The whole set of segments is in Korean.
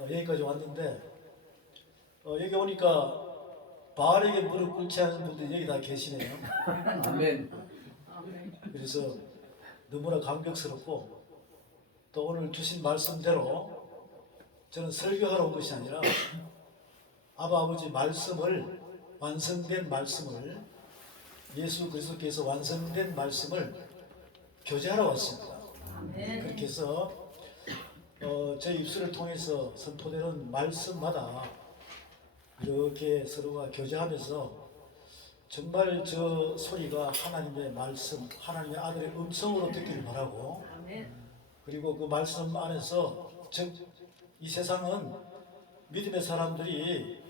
여기까지 왔는데 여기 오니까 바알에게 무릎 꿇지 않은 분들이 여기 다 계시네요. 아멘. 그래서 너무나 감격스럽고 또 오늘 주신 말씀대로 저는 설교하러 온 것이 아니라 아버지 말씀을 완성된 말씀을 예수 그리스도께서 완성된 말씀을 교제하러 왔습니다. 그렇게 해서 저희 입술을 통해서 선포되는 말씀마다 이렇게 서로가 교제하면서 정말 저 소리가 하나님의 말씀, 하나님의 아들의 음성으로 듣기를 바라고, 그리고 그 말씀 안에서 즉 이 세상은 믿음의 사람들이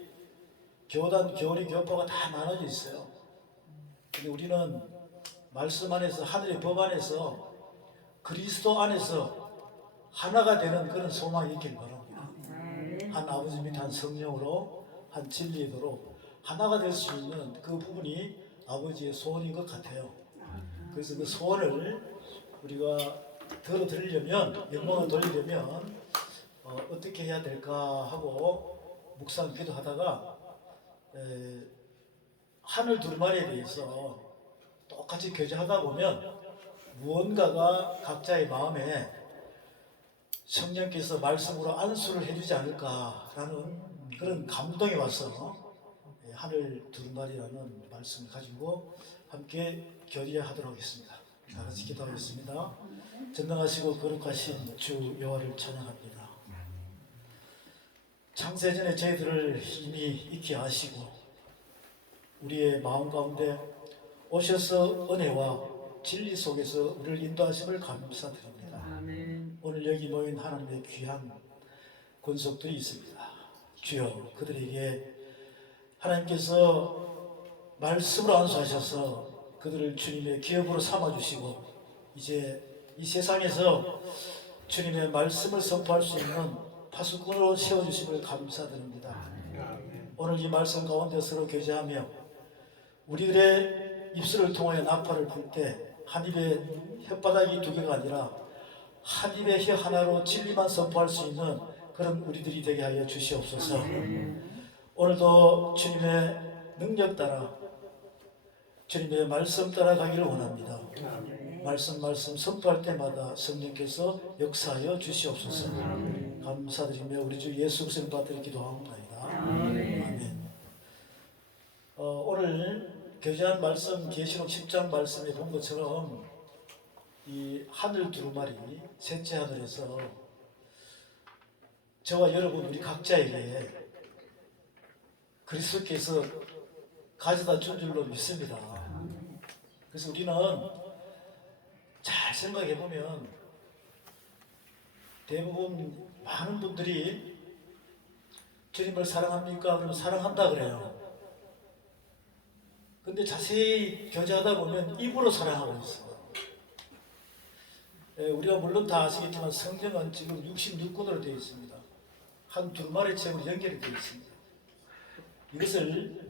교단, 교리, 교파가 다 나눠져 있어요. 근데 우리는 말씀 안에서, 하늘의 법 안에서, 그리스도 안에서 하나가 되는 그런 소망이 있길 바랍니다. 한 아버지 및 한 성령으로, 한 진리의 도로 하나가 될 수 있는 그 부분이 아버지의 소원인 것 같아요. 그래서 그 소원을 우리가 들어드리려면, 영광을 돌리려면 어떻게 해야 될까 하고 묵상 기도하다가 하늘 두루마리에 대해서 똑같이 교제하다 보면 무언가가 각자의 마음에 성령께서 말씀으로 안수를 해주지 않을까라는 그런 감동이 와서 하늘 두루마리라는 말씀을 가지고 함께 교제하도록 하겠습니다. 다 같이 기도하겠습니다. 전능하시고 거룩하신 주 여호와를 찬양합니다. 창세전에 저희들을 이미 익히 아시고 우리의 마음 가운데 오셔서 은혜와 진리 속에서 우리를 인도하심을 감사드립니다. 오늘 여기 모인 하나님의 귀한 권속들이 있습니다. 주여, 그들에게 하나님께서 말씀으로 안수하셔서 그들을 주님의 기업으로 삼아주시고 이제 이 세상에서 주님의 말씀을 선포할 수 있는 파수꾼으로 세워주심을 감사드립니다. 오늘 이 말씀 가운데 서로 교제하며 우리들의 입술을 통하여 나팔을 불 때 한 입에 혓바닥이 두 개가 아니라 한 입에 혀 하나로 진리만 선포할 수 있는 그런 우리들이 되게 하여 주시옵소서. 오늘도 주님의 능력 따라 주님의 말씀 따라가기를 원합니다. 말씀 선포할 때마다 성령께서 역사하여 주시옵소서. 감사드리며 우리 주 예수 그리스도 받들어 기도하옵나이다. 아멘. 오늘 교제한 말씀 계시록 10장 말씀에 본 것처럼 이 하늘 두루마리 셋째 하늘에서 저와 여러분 우리 각자에게 그리스도께서 가져다 준 줄로 믿습니다. 그래서 우리는 잘 생각해 보면 대부분 많은 분들이 주님을 사랑합니까? 그러면 사랑한다 그래요. 근데 자세히 교제하다 보면 입으로 사랑하고 있어요. 우리가 물론 다 아시겠지만 성경은 지금 66권으로 되어 있습니다. 한 두루마리 책으로 연결이 되어 있습니다. 이것을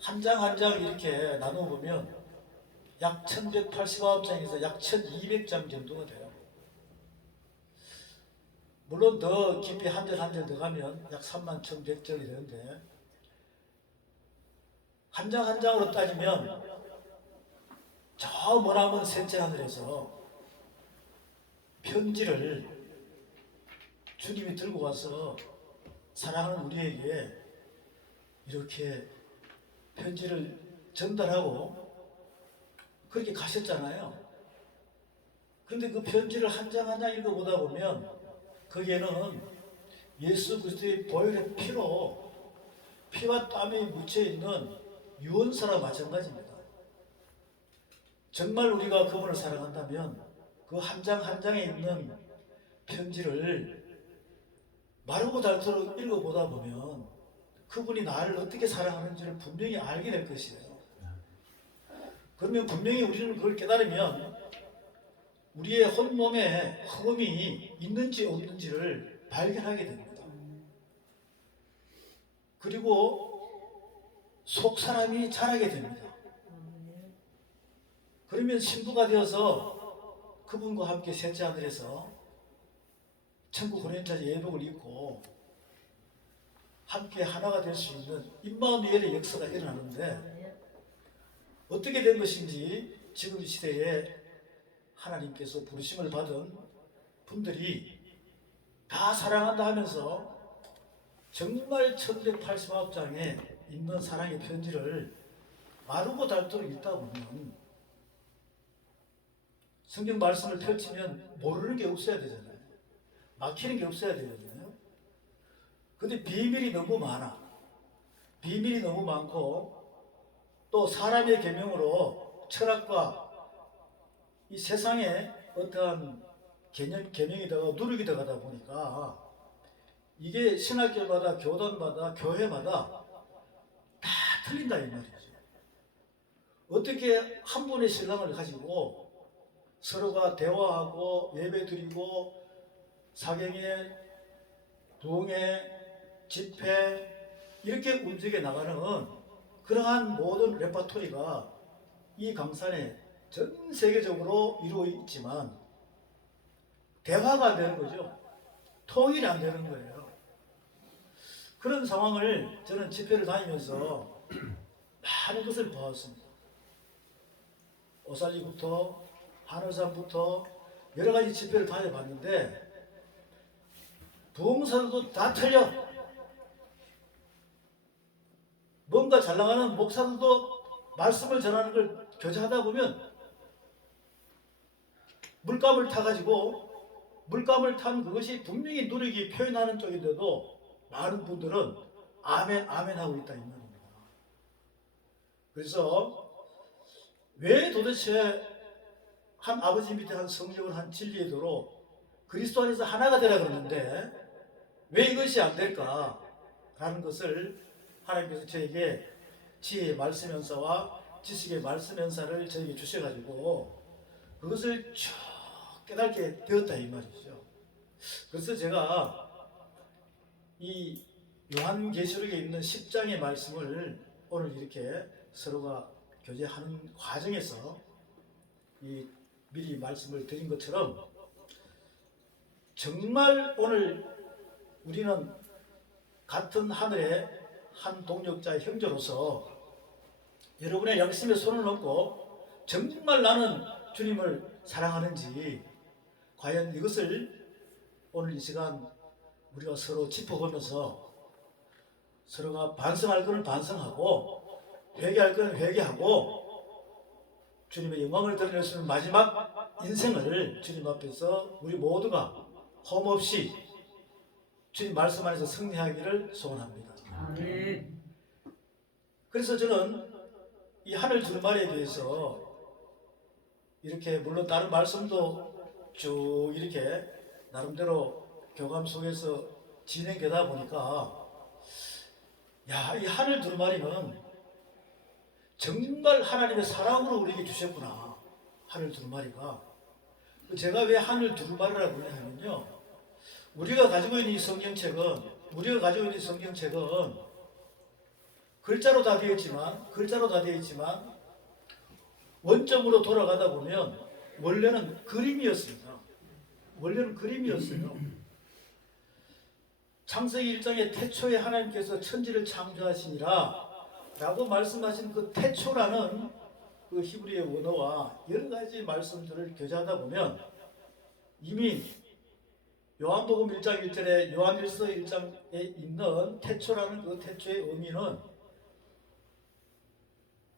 한 장 한 장 이렇게 나누어 보면 약 1189장에서 약 1200장 정도가 돼요. 물론 더 깊이 한 절 한 절 더 가면 약 31,100절이 되는데 한 장 한 장으로 따지면 저 머나먼 셋째 하늘에서 편지를 주님이 들고 와서 사랑하는 우리에게 이렇게 편지를 전달하고 그렇게 가셨잖아요. 그런데 그 편지를 한 장 한 장 읽어보다 보면 거기에는 예수 그리스도의 보혈의 피로 피와 땀이 묻혀있는 유언서랑 마찬가지입니다. 정말 우리가 그분을 사랑한다면 그 한 장 한 장에 있는 편지를 마르고 닳도록 읽어보다 보면 그분이 나를 어떻게 사랑하는지를 분명히 알게 될 것이에요. 그러면 분명히 우리는 그걸 깨달으면 우리의 혼몸에 흠이 있는지 없는지를 발견하게 됩니다. 그리고 속 사람이 자라게 됩니다. 그러면 신부가 되어서 그분과 함께 셋째 하늘에서 천국 혼연자의 예복을 입고 함께 하나가 될 수 있는 임마누엘의 역사가 일어나는데 어떻게 된 것인지 지금 시대에 하나님께서 부르심을 받은 분들이 다 사랑한다 하면서 정말 1189장에 있는 사랑의 편지를 마르고 닳도록 읽다 보면 성경 말씀을 펼치면 모르는 게 없어야 되잖아요. 막히는 게 없어야 되거든요. 근데 비밀이 너무 많아. 비밀이 너무 많고 또 사람의 계명으로 철학과 이 세상에 어떠한 계명이다가 누룩이 들어가다 보니까 이게 신학교마다 교단마다 교회마다 다 틀린다 이 말이죠. 어떻게 한 분의 신랑을 가지고 서로가 대화하고 예배드리고 사경에 부흥회 집회 이렇게 움직여 나가는 그러한 모든 레파토리가 이 강산에 전 세계적으로 이루어 있지만 대화가 안 되는 거죠. 통일이 안 되는 거예요. 그런 상황을 저는 집회를 다니면서 많은 것을 보았습니다. 오살리부터 하늘산부터 여러 가지 집회를 다녀봤는데 부흥사도 다 틀려. 뭔가 잘 나가는 목사들도 말씀을 전하는 걸 교제하다 보면 물감을 타가지고 물감을 탄 그것이 분명히 누룩이 표현하는 쪽인데도 많은 분들은 아멘 아멘 하고 있다 이 말입니다. 그래서 왜 도대체 한 아버지 밑에 한 성령을 한 진리의 도로 그리스도 안에서 하나가 되라 그러는데 왜 이것이 안 될까라는 것을 하나님께서 저에게 지혜의 말씀 연사와 지식의 말씀 연사를 저에게 주셔가지고 그것을 쭉 깨닫게 되었다 이 말이죠. 그래서 제가 이 요한계시록에 있는 10장의 말씀을 오늘 이렇게 서로가 교제하는 과정에서 이 미리 말씀을 드린 것처럼 정말 오늘 우리는 같은 하늘의 한 동역자의 형제로서 여러분의 양심에 손을 얹고 정말 나는 주님을 사랑하는지 과연 이것을 오늘 이 시간 우리가 서로 짚어보면서 서로가 반성할 것은 반성하고 회개할 것은 회개하고 주님의 영광을 드러낼 수 있는 마지막 인생을 주님 앞에서 우리 모두가 험없이 주님 말씀 안에서 승리하기를 소원합니다. 아멘. 그래서 저는 이 하늘 두루마리에 대해서 이렇게 물론 다른 말씀도 쭉 이렇게 나름대로 교감 속에서 진행되다 보니까 야, 이 하늘 두루마리는 정말 하나님의 사랑으로 우리에게 주셨구나. 하늘 두루마리가. 제가 왜 하늘 두루마리라고 그러냐면요. 우리가 가지고 있는 이 성경책은 글자로 다 되어 있지만 원점으로 돌아가다 보면 원래는 그림이었습니다. 창세기 1장에 태초에 하나님께서 천지를 창조하시니라 라고 말씀하신 그 태초라는 그 히브리의 원어와 여러 가지 말씀들을 교제하다 보면 이미 요한복음 1장 1절에 요한일서 1장에 있는 태초라는 그 태초의 의미는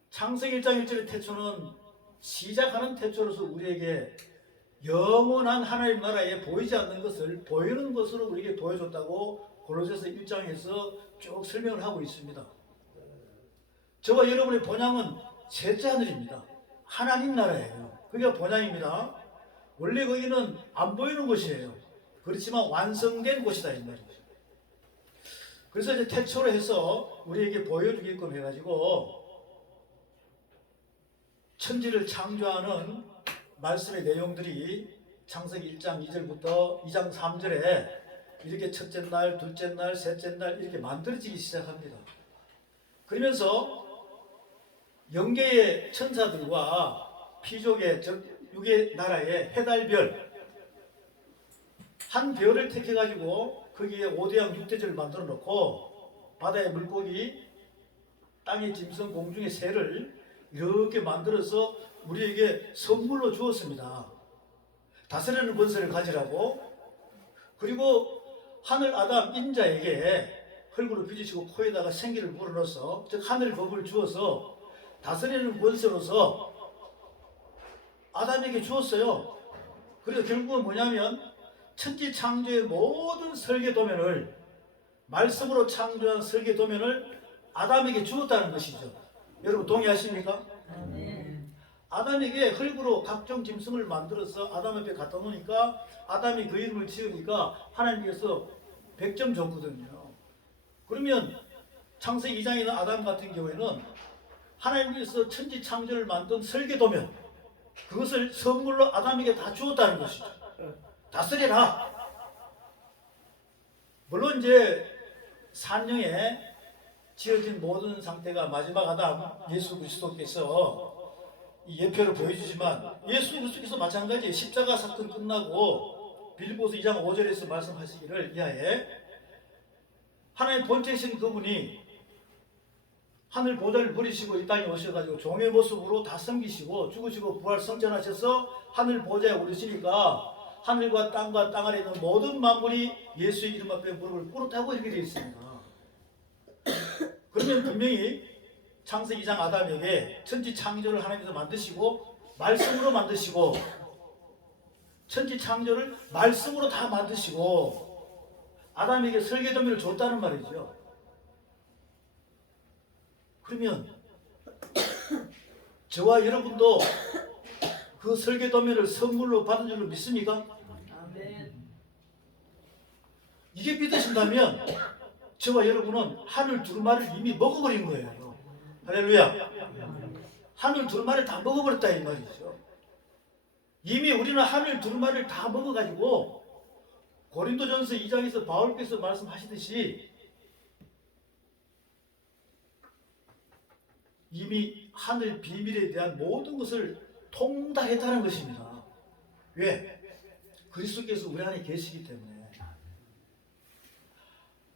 창세기 1장 1절의 태초는 시작하는 태초로서 우리에게 영원한 하나님 나라에 보이지 않는 것을 보이는 것으로 우리에게 보여줬다고 골로새서 1장에서 쭉 설명을 하고 있습니다. 저와 여러분의 본향은 셋째 하늘입니다. 하나님 나라예요. 그게 본향입니다. 원래 거기는 안 보이는 곳이에요. 그렇지만 완성된 곳이다 이 말이죠. 그래서 이제 태초로 해서 우리에게 보여주게끔 해가지고 천지를 창조하는 말씀의 내용들이 창세기 1장 2절부터 2장 3절에 이렇게 첫째 날, 둘째 날, 셋째 날 이렇게 만들어지기 시작합니다. 그러면서 영계의 천사들과 피족의 육의 나라의 해달별 한 별을 택해가지고 거기에 5대양 6대절을 만들어 놓고 바다의 물고기, 땅의 짐승, 공중의 새를 이렇게 만들어서 우리에게 선물로 주었습니다. 다스리는 권세를 가지라고. 그리고 하늘 아담 인자에게 흙으로 빚으시고 코에다가 생기를 불어넣어서, 즉 하늘 법을 주어서 다스리는 권세로서 아담에게 주었어요. 그래서 결국은 뭐냐면 천지 창조의 모든 설계 도면을, 말씀으로 창조한 설계 도면을 아담에게 주었다는 것이죠. 여러분 동의하십니까? 아담에게 흙으로 각종 짐승을 만들어서 아담 앞에 갖다 놓으니까 아담이 그 이름을 지으니까 하나님께서 100점 줬거든요. 그러면 창세기 2장에 있는 아담 같은 경우에는 하나님께서 천지 창조를 만든 설계도면, 그것을 선물로 아담에게 다 주었다는 것이죠. 다스리라. 물론 이제 산령에 지어진 모든 상태가 마지막 아담 예수 그리스도께서 이 예표를 보여주지만, 예수 그리스도께서 마찬가지 십자가 사건 끝나고 빌립보서 2장 5절에서 말씀하시기를 이하에 하나님 본체이신 그분이 하늘 보좌를 버리시고 이 땅에 오셔가지고 종의 모습으로 다 섬기시고 죽으시고 부활 성전하셔서 하늘 보좌에 오르시니까 하늘과 땅 아래 있는 모든 만물이 예수의 이름 앞에 무릎을 꿇었다고 이렇게 되어 있습니다. 그러면 분명히 창세기 2장 아담에게 천지 창조를 하나님께서 만드시고 말씀으로 만드시고, 천지 창조를 말씀으로 다 만드시고 아담에게 설계도면을 줬다는 말이죠. 그러면 저와 여러분도 그 설계도면을 선물로 받은 줄로 믿습니까? 이게 믿으신다면 저와 여러분은 하늘 두루마리를 이미 먹어버린 거예요. 할렐루야. 하늘 두루마리를 다 먹어버렸다 이 말이죠. 이미 우리는 하늘 두루마리를 다 먹어가지고 고린도전서 2장에서 바울께서 말씀하시듯이 이미 하늘 비밀에 대한 모든 것을 통달했다는 것입니다. 왜? 그리스도께서 우리 안에 계시기 때문에.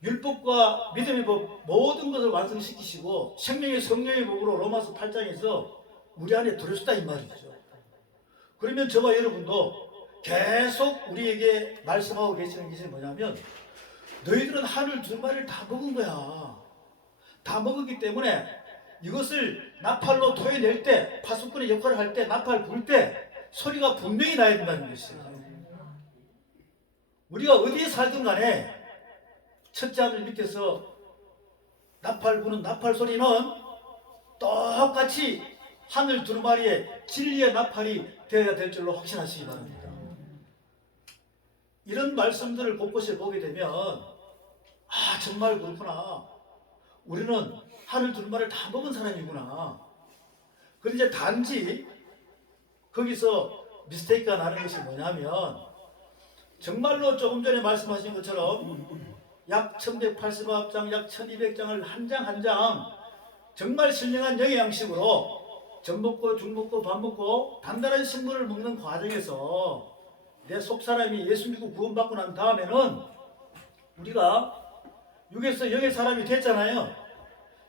율법과 믿음의 법 모든 것을 완성시키시고 생명의 성령의 법으로 로마서 8장에서 우리 안에 들어있다 이 말이죠. 그러면 저와 여러분도 계속 우리에게 말씀하고 계시는 것이 뭐냐면, 너희들은 하늘 두루마리를 다 먹은 거야. 다 먹었기 때문에 이것을 나팔로 토해낼 때, 파수꾼의 역할을 할 때, 나팔 불 때 소리가 분명히 나야 된다는 것이에요. 우리가 어디에 살든 간에 첫째 하늘 밑에서 나팔 부는 나팔 소리는 똑같이 하늘 두루마리의 진리의 나팔이 되어야 될 줄로 확신하시기 바랍니다. 이런 말씀들을 곳곳에 보게 되면 정말 그렇구나. 우리는 하늘 두루마리를 다 먹은 사람이구나. 그런데 단지 거기서 미스테이크가 나는 것이 뭐냐면, 정말로 조금 전에 말씀하신 것처럼 약 1180장, 약 1200장을 한 장 한 장 정말 신령한 영양식으로 젖 먹고 죽 먹고 밥 먹고 단단한 식물을 먹는 과정에서 내 속사람이 예수 믿고 구원받고 난 다음에는 우리가 육에서 영의 사람이 됐잖아요.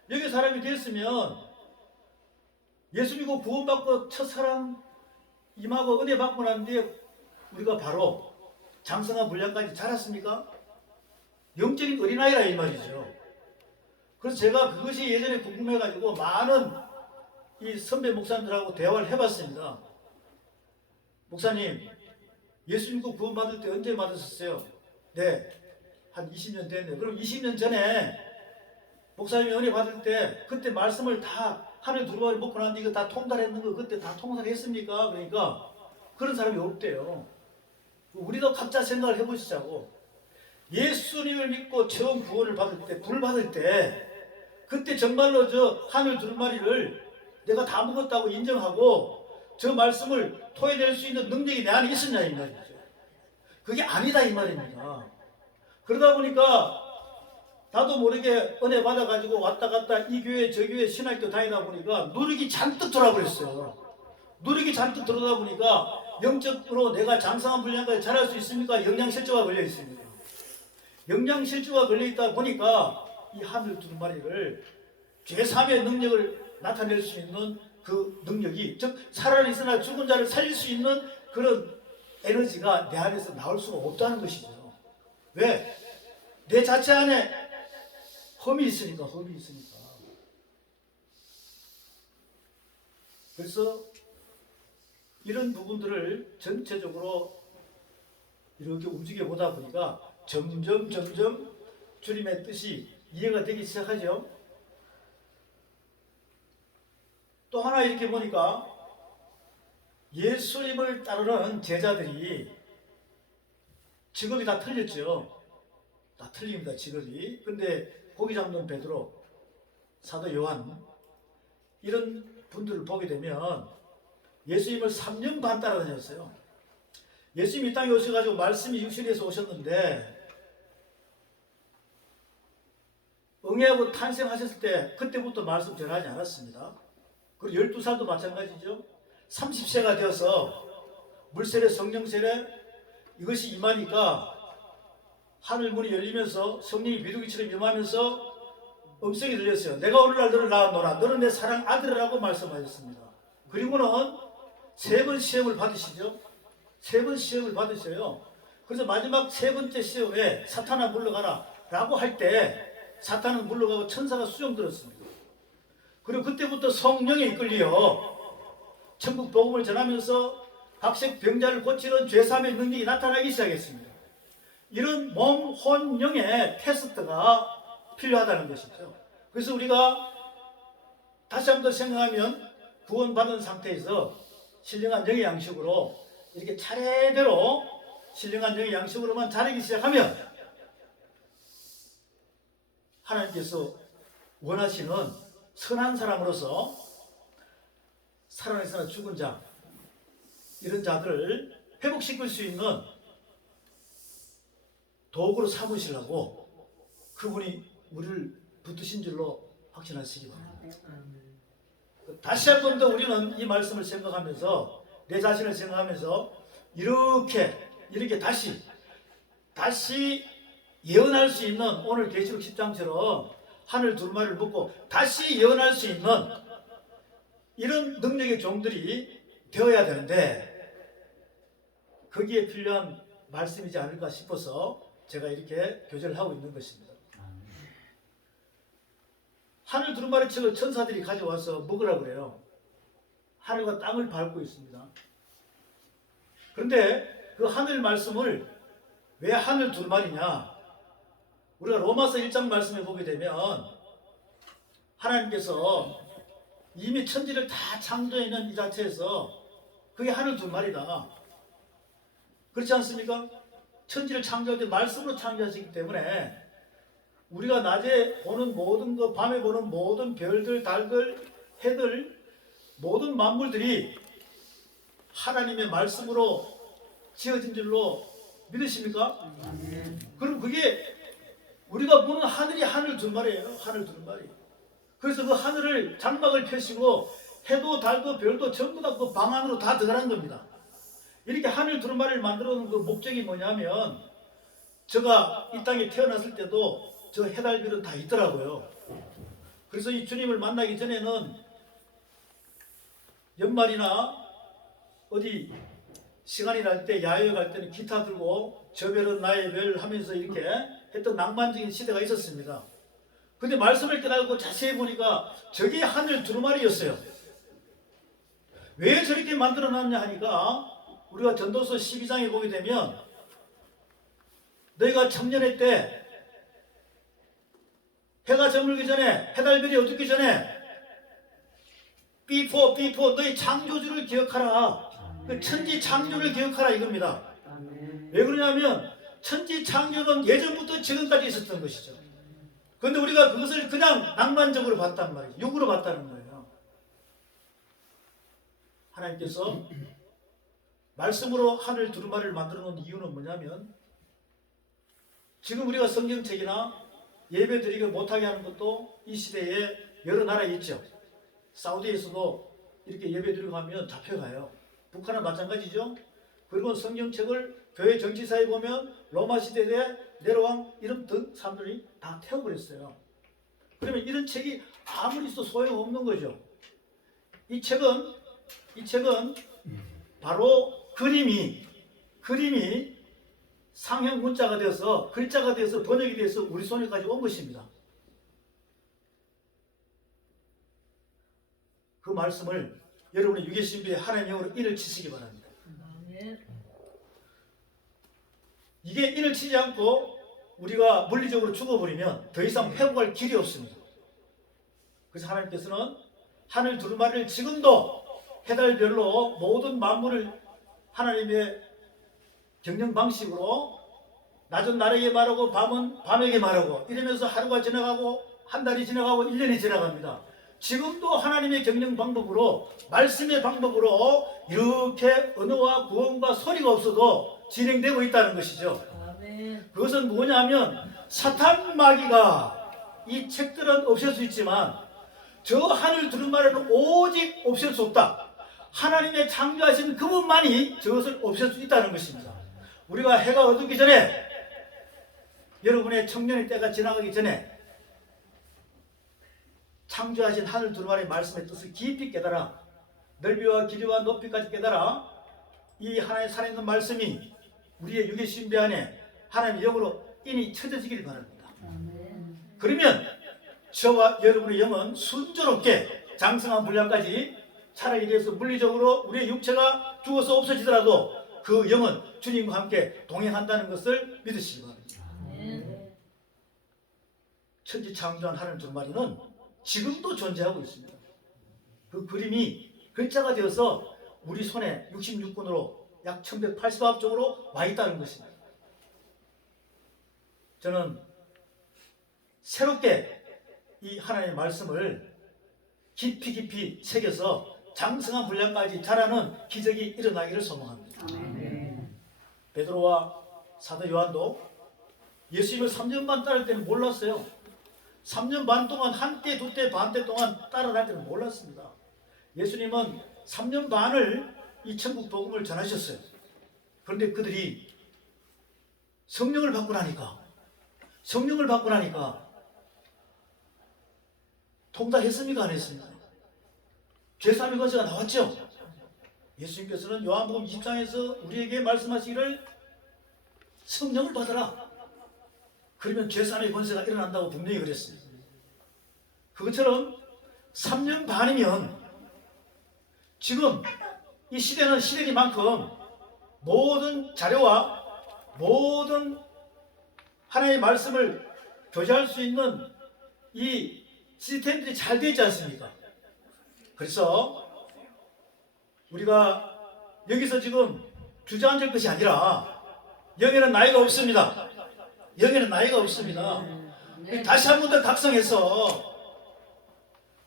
영의 사람이 됐으면 예수 믿고 구원받고 첫사랑 임하고 은혜 받고 난 뒤에 우리가 바로 장성한 분량까지 자랐습니까? 영적인 어린아이라 이 말이죠. 그래서 제가 그것이 예전에 궁금해가지고 많은 이 선배 목사님들하고 대화를 해봤습니다. 목사님, 예수 믿고 구원받을 때 언제 받으셨어요? 네, 한 20년 됐네요. 그럼 20년 전에 목사님이 은혜 받을 때 그때 말씀을 다 하늘 두루마리 먹고 났는데 이거 다 통달했는 거 그때 다 통달했습니까? 그러니까 그런 사람이 없대요. 우리도 각자 생각을 해보시자고. 예수님을 믿고 처음 구원을 받을 때, 불 받을 때 그때 정말로 저 하늘 두루마리를 내가 다 먹었다고 인정하고 저 말씀을 토해낼 수 있는 능력이 내 안에 있었냐 이 말이죠. 그게 아니다 이 말입니다. 그러다 보니까 나도 모르게 은혜 받아가지고 왔다 갔다 이 교회 저 교회 신학교 다니다 보니까 누룩이 잔뜩 돌아버렸어요. 누룩이 잔뜩 들어오다 보니까 영적으로 내가 장성한 분량까지 자랄 수 있습니까? 영양실조가 걸려 있습니다. 영양실조가 걸려 있다 보니까 이 하늘 두루마리를 죄사함의 능력을 나타낼 수 있는 그 능력이, 즉 살아있으나 죽은 자를 살릴 수 있는 그런 에너지가 내 안에서 나올 수가 없다는 것이죠. 왜? 내 자체 안에 험이 있으니까. 그래서 이런 부분들을 전체적으로 이렇게 움직여 보다 보니까 점점 주님의 뜻이 이해가 되기 시작하죠. 또 하나 이렇게 보니까 예수님을 따르는 제자들이 직업이 다 틀렸죠. 다 틀립니다, 직업이. 근데 고기 잡는 베드로, 사도 요한, 이런 분들을 보게 되면 예수님을 3년 반 따라다녔어요. 예수님이 이 땅에 오셔가지고 말씀이 육신에서 오셨는데 응애하고 탄생하셨을 때 그때부터 말씀 전하지 않았습니다. 그리고 12살도 마찬가지죠. 30세가 되어서 물세례 성령세례 이것이 임하니까 하늘문이 열리면서 성령이 비둘기처럼 임하면서 음성이 들렸어요. 내가 오늘날 너를 낳았노라. 너는 내 사랑 아들이라고 말씀하셨습니다. 그리고는 3번 시험을 받으시죠. 3번 시험을 받으셔요. 그래서 마지막 3번째 시험에 사탄아 물러가라 라고 할 때 사탄은 물러가고 천사가 수종들었습니다. 그리고 그때부터 성령에 이끌려 천국 복음을 전하면서 각색 병자를 고치는 죄사함의 능력이 나타나기 시작했습니다. 이런 몸, 혼, 영의 테스트가 필요하다는 것이죠. 그래서 우리가 다시 한번 생각하면 구원받은 상태에서 신령한 영의 양식으로 이렇게 차례대로 신령한 영의 양식으로만 자라기 시작하면 하나님께서 원하시는 선한 사람으로서 살아있으나 죽은 자, 이런 자들을 회복시킬 수 있는 도구로 삼으시려고 그분이 우리를 붙드신 줄로 확신하시기 바랍니다. 다시 한 번 더 우리는 이 말씀을 생각하면서 내 자신을 생각하면서 이렇게 다시 예언할 수 있는, 오늘 계시록 10장처럼 하늘 두루마리를 묶고 다시 예언할 수 있는 이런 능력의 종들이 되어야 되는데 거기에 필요한 말씀이지 않을까 싶어서 제가 이렇게 교제를 하고 있는 것입니다. 하늘 두루마리처럼 천사들이 가져와서 먹으라고 그래요. 하늘과 땅을 밟고 있습니다. 그런데 그 하늘 말씀을 왜 하늘 두루마리냐? 우리가 로마서 1장 말씀에 보게 되면 하나님께서 이미 천지를 다 창조해낸 이 자체에서 그게 하늘 두루마리다. 그렇지 않습니까? 천지를 창조할 때 말씀으로 창조하시기 때문에 우리가 낮에 보는 모든 것, 밤에 보는 모든 별들, 달들, 해들, 모든 만물들이 하나님의 말씀으로 지어진 줄로 믿으십니까? 그럼 그게 우리가 보는 하늘이 하늘 두루마리예요. 하늘 두루마리. 그래서 그 하늘을 장막을 펴시고 해도 달도 별도 전부 다 그 방 안으로 다 들어가는 겁니다. 이렇게 하늘 두루마리를 만들어 놓은 그 목적이 뭐냐면 제가 이 땅에 태어났을 때도 저 해달별은 다 있더라고요. 그래서 이 주님을 만나기 전에는 연말이나 어디 시간이 날 때 야외에 갈 때는 기타 들고 저 별은 나의 별 하면서 이렇게 했던 낭만적인 시대가 있었습니다. 근데 말씀을 깨달고 자세히 보니까 저게 하늘 두루마리였어요. 왜 저렇게 만들어 놨냐 하니까 우리가 전도서 12장에 보게 되면 너희가 청년의 때 해가 저물기 전에, 해달별이 어둡기 전에 before 너희 창조주를 기억하라. 그 천지 창조를 기억하라 이겁니다. 왜 그러냐면 천지 창조는 예전부터 지금까지 있었던 것이죠. 그런데 우리가 그것을 그냥 낭만적으로 봤단 말이죠. 육으로 봤다는 거예요. 하나님께서 말씀으로 하늘 두루마리를 만들어 놓은 이유는 뭐냐면 지금 우리가 성경책이나 예배 드리기 못하게 하는 것도 이 시대에 여러 나라에 있죠. 사우디에서도 이렇게 예배 드리고 하면 잡혀가요. 북한은 마찬가지죠. 그리고 성경책을 교회 정치사에 보면 로마 시대에 네로왕 이름 등 사람들이 다 태워버렸어요. 그러면 이런 책이 아무리 있어도 소용없는 거죠. 이 책은 바로 그림이 상형 문자가 되어서 글자가 되어서 번역이 돼서 우리 손에까지 온 것입니다. 그 말씀을 여러분의 유계신비에 하나님의 영으로 인을 치시기 바랍니다. 이게 인을 치지 않고 우리가 물리적으로 죽어버리면 더 이상 회복할 길이 없습니다. 그래서 하나님께서는 하늘 두루마리를 지금도 해달별로 모든 만물을 하나님의 경영 방식으로 낮은 날에게 말하고 밤은 밤에게 말하고 이러면서 하루가 지나가고 한 달이 지나가고 1년이 지나갑니다. 지금도 하나님의 경영 방법으로 말씀의 방법으로 이렇게 언어와 구음과 소리가 없어도 진행되고 있다는 것이죠. 그것은 뭐냐면 사탄 마귀가 이 책들은 없앨 수 있지만 저 하늘 두루마리는 오직 없앨 수 없다. 하나님의 창조하신 그분만이 저것을 없앨 수 있다는 것입니다. 우리가 해가 어두기 전에 여러분의 청년의 때가 지나가기 전에 창조하신 하늘 두루마리 말씀의 뜻을 깊이 깨달아 넓이와 길이와 높이까지 깨달아 이 하나님 살아있는 말씀이 우리의 육의 신비 안에 하나님의 영으로 인이 쳐져지길 바랍니다. 그러면 저와 여러분의 영은 순조롭게 장성한 분량까지 차라리 이래서 물리적으로 우리의 육체가 죽어서 없어지더라도 그 영은 주님과 함께 동행한다는 것을 믿으시기 바랍니다. 천지 창조한 하늘 두루마리는 지금도 존재하고 있습니다. 그 그림이 글자가 되어서 우리 손에 66권으로 약 1180학 쪽으로 와 있다는 것입니다. 저는 새롭게 이 하나님의 말씀을 깊이 새겨서 장성한 분량까지 자라는 기적이 일어나기를 소망합니다. 베드로와 사도 요한도 예수님을 3년 반 따를 때는 몰랐어요. 3년 반 동안 한때, 두때, 반때 동안 따라갈 때는 몰랐습니다. 예수님은 3년 반을 이 천국 복음을 전하셨어요. 그런데 그들이 성령을 받고 나니까 통달했습니까? 안 했습니까? 죄사함의 권세가 나왔죠. 예수님께서는 요한복음 20장에서 우리에게 말씀하시기를 성령을 받아라. 그러면 죄사함의 권세가 일어난다고 분명히 그랬습니다. 그것처럼 3년 반이면 지금 이 시대는 시대니만큼 모든 자료와 모든 하나님의 말씀을 교제할 수 있는 이 시스템들이 잘 되지 않습니까? 그래서 우리가 여기서 지금 주저앉을 것이 아니라 영에는 나이가 없습니다. 영에는 나이가 없습니다. 다시 한 번 더 각성해서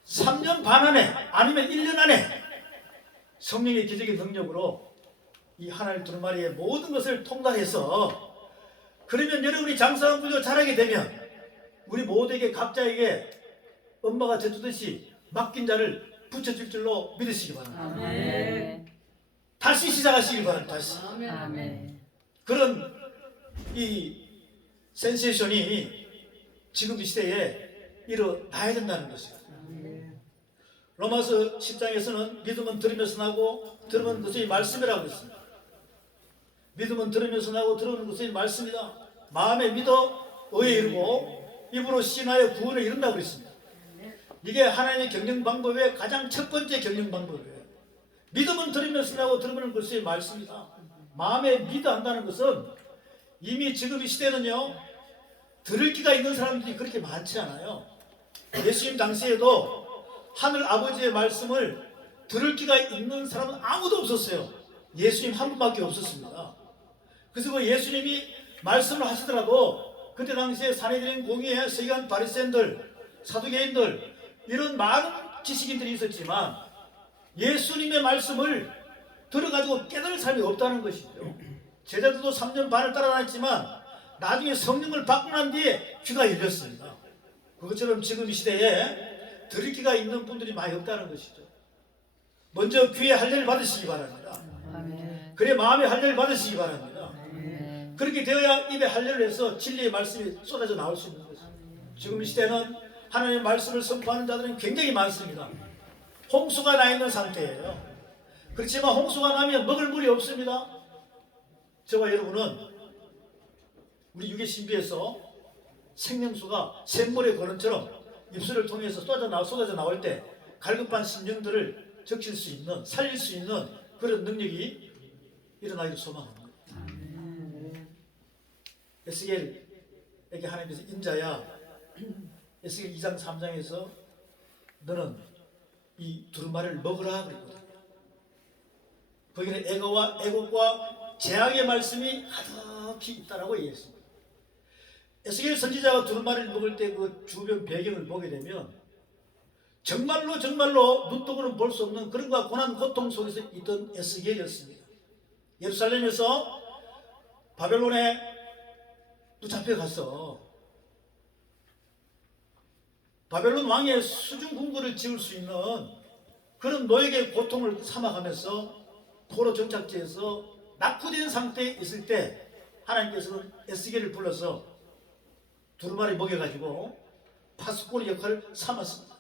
3년 반 안에 아니면 1년 안에 성령의 기적의 능력으로 이 하나님 두루마리의 모든 것을 통달해서 그러면 여러분이 장성한 분으로 자라게 되면 우리 모두에게 각자에게 엄마가 젖주듯이 맡긴 자를 붙여줄 줄로 믿으시기 바랍니다. 다시 시작하시기 바랍니다. 다시. 그런 이 센세이션이 지금 이 시대에 일어나야 된다는 것입니다. 로마서 10장에서는 믿음은 들으면서 나고 들으면 그것이 말씀이라고 했습니다. 믿음은 들으면서 나고 들으는 것이 말씀이다. 마음에 믿어 의에 이르고 입으로 신하여 구원에 이른다고 그랬습니다. 이게 하나님의 경영 방법의 가장 첫 번째 경영 방법이에요. 믿음은 들으면서 나고 들으는 것이 말씀이다. 마음에 믿어 한다는 것은 이미 지금 이 시대는요 들을 기가 있는 사람들이 그렇게 많지 않아요. 예수님 당시에도 하늘 아버지의 말씀을 들을 기가 있는 사람은 아무도 없었어요. 예수님 한 분밖에 없었습니다. 그래서 그 예수님이 말씀을 하시더라도 그때 당시에 산헤드린 공의회 서기관 바리새인들 사두개인들 이런 많은 지식인들이 있었지만 예수님의 말씀을 들어가지고 깨달을 사람이 없다는 것이죠. 제자들도 3년 반을 따라다녔지만 나중에 성령을 받고 난 뒤에 귀가 열렸습니다. 그것처럼 지금 이 시대에 들을 귀가 있는 분들이 많이 없다는 것이죠. 먼저 귀의 할례를 받으시기 바랍니다. 그래 마음의 할례를 받으시기 바랍니다. 그렇게 되어야 입에 할례를 해서 진리의 말씀이 쏟아져 나올 수 있는 것입니다. 지금 이 시대는 하나님의 말씀을 선포하는 자들은 굉장히 많습니다. 홍수가 나 있는 상태예요. 그렇지만 홍수가 나면 먹을 물이 없습니다. 저와 여러분은 우리 육의 신비에서 생명수가 샘물의 거름처럼 입술을 통해서 쏟아져 나올 때 갈급한 심령들을 적실 수 있는, 살릴 수 있는 그런 능력이 일어나기를 소망합니다. 에스겔에게 하나님께서 인자야, 에스겔 2장 3장에서 너는 이 두루마리를 먹으라 그랬거든요. 거기는 애곡과 재앙의 말씀이 가득히 있다라고 얘기했습니다. 에스겔 선지자가 두루마리를 먹을 때 그 주변 배경을 보게 되면 정말로 눈뜨고는 볼 수 없는 그런 고난 고통 속에서 있던 에스겔이었습니다. 예루살렘에서 바벨론에 붙잡혀가서 바벨론 왕의 수중 궁궐을 지을 수 있는 그런 노예의 고통을 삼아가면서 포로 정착지에서 낙후된 상태에 있을 때 하나님께서는 에스겔을 불러서 두루마리 먹여가지고 파수꾼의 역할을 삼았습니다.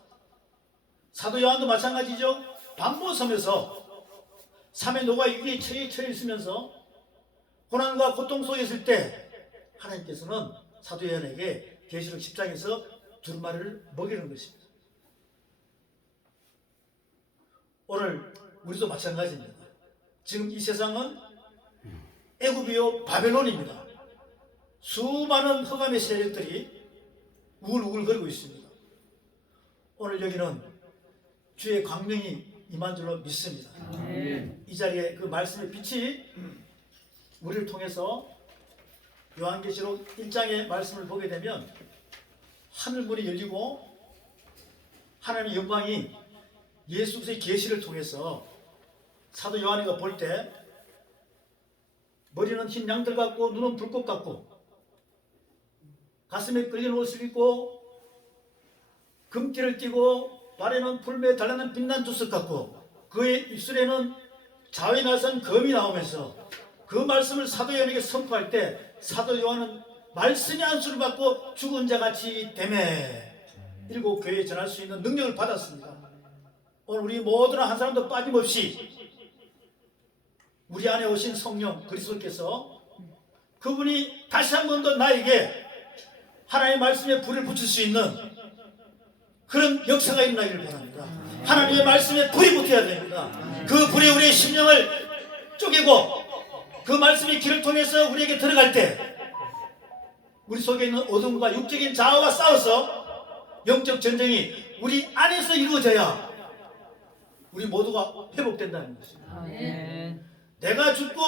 사도 요한도 마찬가지죠. 반모섬에서 삼의 노가 위기에 처해 있으면서 고난과 고통 속에 있을 때 하나님께서는 사도 요한에게 계시록 10장에서 두루마리를 먹이는 것입니다. 오늘 우리도 마찬가지입니다. 지금 이 세상은 애굽이요 바벨론입니다. 수많은 흑암의 세력들이 우글우글거리고 있습니다. 오늘 여기는 주의 광명이 임한 줄로 믿습니다. 이 자리에 그 말씀의 빛이 우리를 통해서 요한계시록 1장의 말씀을 보게 되면 하늘문이 열리고 하나님의 영광이 예수 그리스도의 계시를 통해서 사도 요한이가 볼 때 머리는 흰 양털 같고 눈은 불꽃 같고 가슴에 끌린 옷을 입고 금띠를 띠고 발에는 풀매에 달라는 빛난 주석 같고 그의 입술에는 자위 날선 검이 나오면서 그 말씀을 사도 요한에게 선포할 때 사도 요한은 말씀의 안수를 받고 죽은 자같이 되매 일곱 교회에 전할 수 있는 능력을 받았습니다. 오늘 우리 모두는 한 사람도 빠짐없이 우리 안에 오신 성령 그리스도께서 그분이 다시 한 번 더 나에게 하나님의 말씀에 불을 붙일 수 있는 그런 역사가 일어나기를 바랍니다. 하나님의 말씀에 불이 붙어야 됩니다. 그 불이 우리의 심령을 쪼개고 그 말씀의 길을 통해서 우리에게 들어갈 때 우리 속에 있는 어둠과 육적인 자아와 싸워서 영적 전쟁이 우리 안에서 이루어져야 우리 모두가 회복된다는 것입니다. 내가 죽고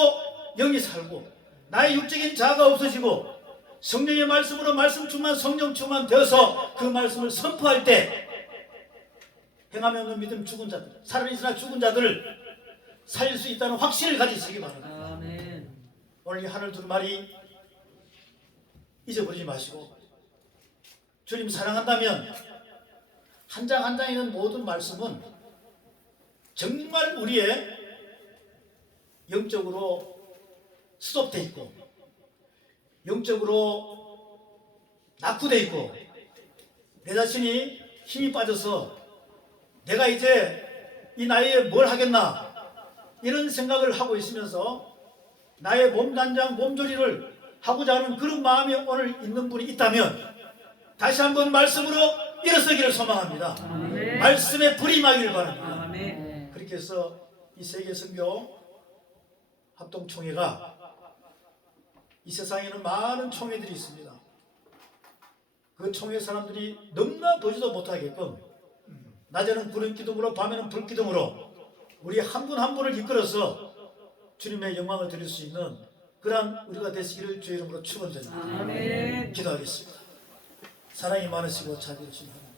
영이 살고 나의 육적인 자아가 없어지고 성령의 말씀으로 말씀 충만 성령 충만 되어서 그 말씀을 선포할 때 행함이 없는 믿음 죽은 자들 살아있으나 죽은 자들을 살릴 수 있다는 확신을 가지시기 바랍니다. 오늘 이 하늘 두루마리 잊어버리지 마시고 주님 사랑한다면 한 장 한 장에 있는 모든 말씀은 정말 우리의 영적으로 스톱되어 있고 영적으로 낙후되어 있고 내 자신이 힘이 빠져서 내가 이제 이 나이에 뭘 하겠나 이런 생각을 하고 있으면서 나의 몸단장 몸조리를 하고자 하는 그런 마음이 오늘 있는 분이 있다면 다시 한번 말씀으로 일어서기를 소망합니다. 말씀에 불이 임하기를 바랍니다. 그렇게 해서 이 세계 선교 합동총회가 이 세상에는 많은 총회들이 있습니다. 그 총회 사람들이 너무나 보지도 못하게끔 낮에는 구름 기둥으로 밤에는 불 기둥으로 우리 한 분 한 분을 이끌어서 주님의 영광을 드릴 수 있는 그러한 우리가 되시기를 주의 이름으로 축원드립니다. 기도하겠습니다. 사랑이 많으시고 자비로우신 하나님